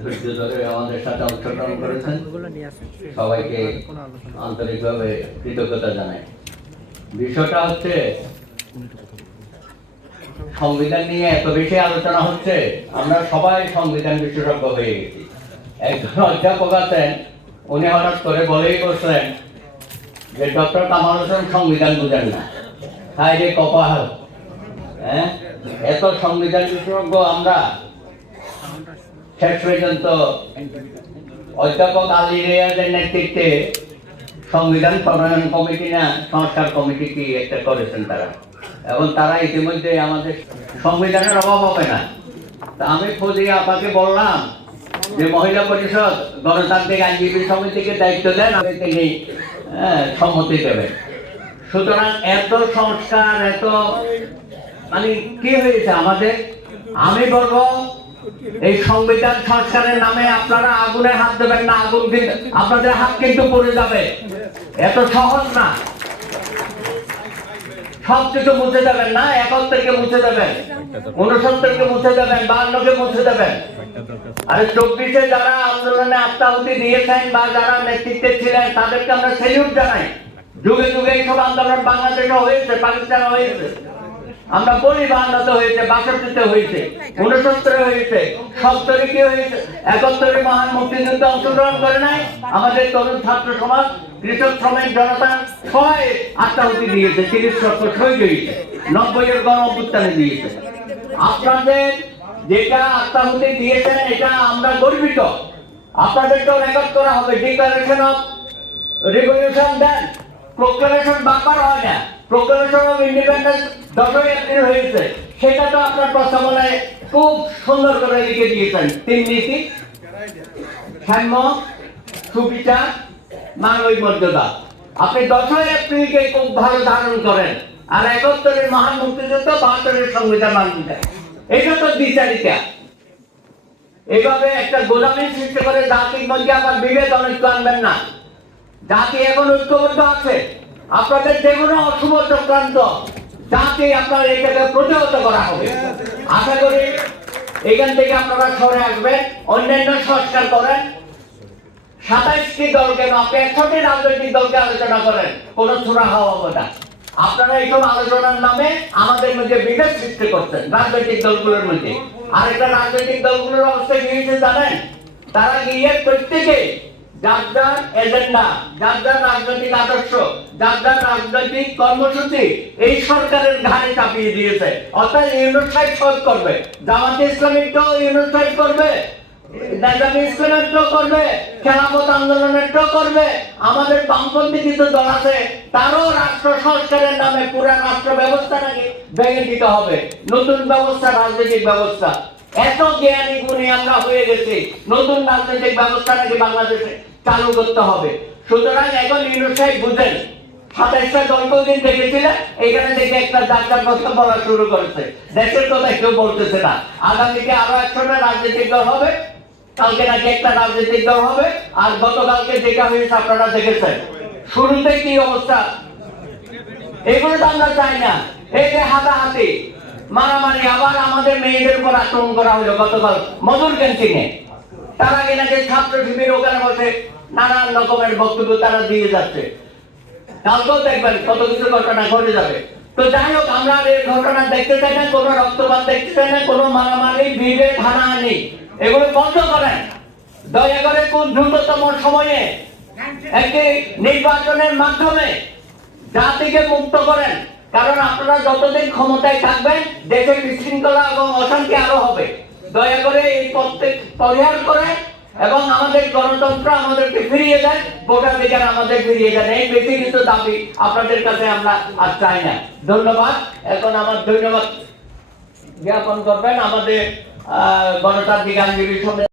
ধৈর্য ধরে আমাদের সাথে অংশগ্রহণ করেছেন, সবাইকে আন্তরিকভাবে কৃতজ্ঞতা জানাই। বিষয়টা হচ্ছে সংবিধান নিয়ে এত বেশি আলোচনা হচ্ছে, আমরা সবাই সংবিধান বিশেষজ্ঞ হয়ে গেছি। একজন অধ্যাপক আছেন, উনি হঠাৎ করে বলেই বসলেন যে ডক্টর কামাল হোসেন সংবিধান বুঝেন না। তাই রে কপাল, এত সংবিধান বিশেষজ্ঞ আমরা। শেষ পর্যন্ত অধ্যাপক আলী রেয়াজের নেতৃত্বে সংবিধান প্রণয়ন কমিটি না সংস্কার কমিটি কি একটা করেছেন তারা, এবং তারা ইতিমধ্যে আমাদের সংবিধানের অভাব হবে না। তা আমি খুঁজে আপনাকে বললাম যে মহিলা পরিষদ গণতান্ত্রিক আইনজীবী সমিতিকে দায়িত্ব দেন, তিনি সম্মতি দেবেন। সুতরাং এত সংস্কার, এত মানে কি হয়েছে আমাদের। আমি বলবো এই সংবিধান সংস্কারের নামে আপনারা আগুনে হাত দেবেন না, আগুন কিন্তু আপনাদের হাত কিন্তু পড়ে যাবে। এত সহজ না। সবকিছু মুছে দেবেন না, 71-কে মুছে দেবেন, 69-কে মুছে দেবেন, 52-কে মুছে দেবেন। আরে 24-এ যারা আন্দোলনে আত্মাহুতি দিয়েছেন বা যারা নেতৃত্বে ছিলেন তাদেরকে আমরা সেলিউট জানাই। যুগে যুগে এইসব আন্দোলন বাংলাদেশে হয়েছে, পাকিস্তানে হয়েছে। আমরা বলি 52-তে হয়েছে, 62-তে হয়েছে, 69-এ হয়েছে, 70-এ কি হয়েছে, 71-এ মহান মুক্তিযুদ্ধে অংশগ্রহণ করে নাই আমাদের তরুণ ছাত্র সমাজ, কৃষক শ্রমিক জনতা সবাই আত্মাহুতি দিয়েছে, 30 শহীদ হয়েছে, 90-এর গণ অভ্যুত্থানে দিয়েছে। আপনাদের যেটা আত্মাহুতি দিয়েছেন এটা আমরা গর্বিত। আপনাদেরকেও রেকর্ড করা হবে। ডিক্লারেশন অফ রিভলিউশন দেন, প্রোক্লামেশন বারবার হয় না। প্রোক্লামেশন অফ ইন্ডিপেন্ডেন্স 10 এপ্রিল হয়েছে, সেটা তো আপনার প্রস্তাবনায় খুব সুন্দর করে লিখে দিয়েছেন। 3 নীতি, সাম্য, সুবিচার, মানবিক মর্যাদা। আপনি 10 এপ্রিলকে খুব ভালো ধারণ করেন, আর 71-এর মহান মুক্তিযুদ্ধ, 72-এর সংবিধান মানতে দেন। এটা তো দ্বিচারিতা। এইভাবে একটা গোলামি সৃষ্টি করে জাতির মধ্যে আবার বিভেদ অনৈক্য আনবেন না। জাতি এখন ঐক্যবদ্ধ আছে। আপনাদের যে কোনো অশুভ চক্রান্ত জাতি আপনার এটাকে প্রতিহত করা হবে। আশা করি এখান থেকে আপনারা সরে আসবেন, অন্যান্য সংস্কার করেন। 27টি দলকে আপনি 100টি রাজনৈতিক দলকে আলোচনা করেন, কোনো ছোড়া হওয়া হবে না। আপনারা এইসব আলোচনার নামে আমাদের মধ্যে বিভেদ সৃষ্টি করছেন রাজনৈতিক দলগুলোর মধ্যে। আর একটা রাজনৈতিক দলগুলোর অবস্থা কি হয়েছে জানেন? তারা গিয়ে প্রত্যেকে যার যার এজেন্ডা, যার যার রাজনৈতিক আদর্শ, যার যার রাজনৈতিক কর্মসূচি এই সরকারের ঘাড়ে চাপিয়ে দিয়েছে। অর্থাৎ ইউনিট সহজ করবে, জামাতে ইসলামীটাও ইউনিট করবে, নেজামী ইসলামেরটাও করবে, খেলাফত আন্দোলনেরটাও করবে। আমাদের বামপন্থী কিছু দল আছে, তারও রাষ্ট্র সংস্কারের নামে পুরা রাষ্ট্র ব্যবস্থা নাকি ভেঙে দিতে হবে, নতুন ব্যবস্থা, রাজনৈতিক ব্যবস্থা। এত জ্ঞানী গুণী আমরা হয়ে গেছি, নতুন রাজনৈতিক ব্যবস্থা নাকি বাংলাদেশে চালু করতে হবে। সুতরাং এখন ইউনুস সাহেব বুঝেন, 27টা দলকেও দিন দেখেছিলেন, এখানে দেখে একটা যাত্রার কথা বলা শুরু করেছে। দেশের কথা কেউ বলতেছে না। আগামীতে আরো 100টা রাজনৈতিক দল হবে, কালকে নাকি একটা রাজনৈতিক দল হবে, আর গতকালকে যেটা হয়েছে আপনারা দেখেছেন। শুরুতে কি অবস্থা, এগুলো তো আমরা চাই না। এই যে হাতাহাতি, মারামারি, আবার আমাদের মেয়েদের উপর আক্রমণ করা হলো গতকাল মধুর ক্যান্টিনে। তারা নাকি ছাত্র শিবির ওখানে বসে নানান রকমের বক্তব্য তারা দিয়ে যাচ্ছে। কালকেও দেখবেন কত কিছু ঘটনা ঘটে যাবে। তো যাই হোক, আমরা এই ঘটনা দেখতে চাই না, কোনো রক্তপাত দেখতে চাই না, কোনো মারামারি, বিভেদ, হানাহানি, এগুলো বন্ধ করেন। দয়া করে খুব দ্রুততম সময়ে একটি নির্বাচনের মাধ্যমে জাতিকে মুক্ত করেন। কারণ আপনারা যতদিন ক্ষমতায় থাকবেন দেশে বিশৃঙ্খলা এবং অশান্তি আরো হবে। দয়া করে এই প্রত্যেক পরিহার করে এবং আমাদের গণতন্ত্র আমাদেরকে ফিরিয়ে দেন, ভোটাধিকার আমাদের ফিরিয়ে দেন। এই বেশি কিছু দাবি আপনাদের কাছে আমরা আর চাই না। ধন্যবাদ। এখন আমার ধন্যবাদ জ্ঞাপন করবেন আমাদের গণতান্ত্রিক আইনজীবী সমিতি।